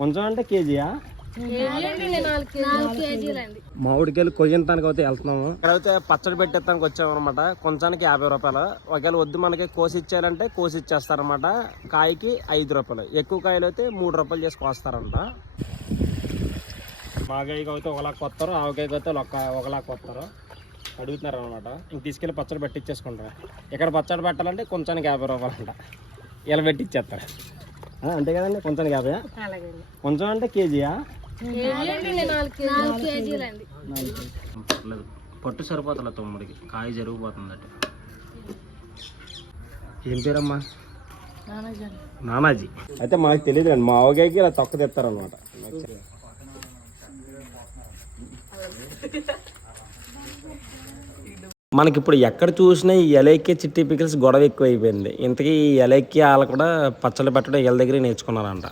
కొంచెం అంటే కేజీయా? మామిడికాయలు కొయ్యంతానికి అయితే వెళ్తున్నాము. ఇక్కడైతే పచ్చడి పెట్టేస్తానికి వచ్చాము అనమాట. కొంచానికి 50 రూపాయలు. ఒకవేళ వద్దు మనకి కోసి ఇచ్చేయాలంటే కోసి ఇచ్చేస్తారనమాట. కాయకి 5 రూపాయలు. ఎక్కువ కాయలు అయితే 3 రూపాయలు చేసి కోస్తారంట. మాగాయకి అయితే ఒకలాగా కొత్తారు, ఆవకాయకి అయితే ఒకలాగా కొత్తారు. అడుగుతున్నారు అనమాట. ఇంక తీసుకెళ్ళి పచ్చడి పెట్టించేసుకుంటారు. ఇక్కడ పచ్చడి పెట్టాలంటే కొంచానికి 50 రూపాయలు అంట. ఇలా పెట్టిచ్చేస్తారు అంతే కదండి. కొంచానికి 50. కొంచెం అంటే కేజీయా? పట్టు సరిపోతుంది తమ్ముడికి. కాయ జరిగిపోతుందట. ఏం పేరమ్మా? నానాజీ. అయితే మాకు తెలియదు అండి. మా ఆవకాయకి ఇలా తొక్క తెస్తారనమాట. మనకి ఇప్పుడు ఎక్కడ చూసినా ఈ ఎలైకి చిట్టి పికిల్స్ గొడవ ఎక్కువ అయిపోయింది. ఇంతకీ ఈ ఎలైకి వాళ్ళు కూడా పచ్చళ్ళు పెట్టడం వీళ్ళ దగ్గరే నేర్చుకున్నారంట.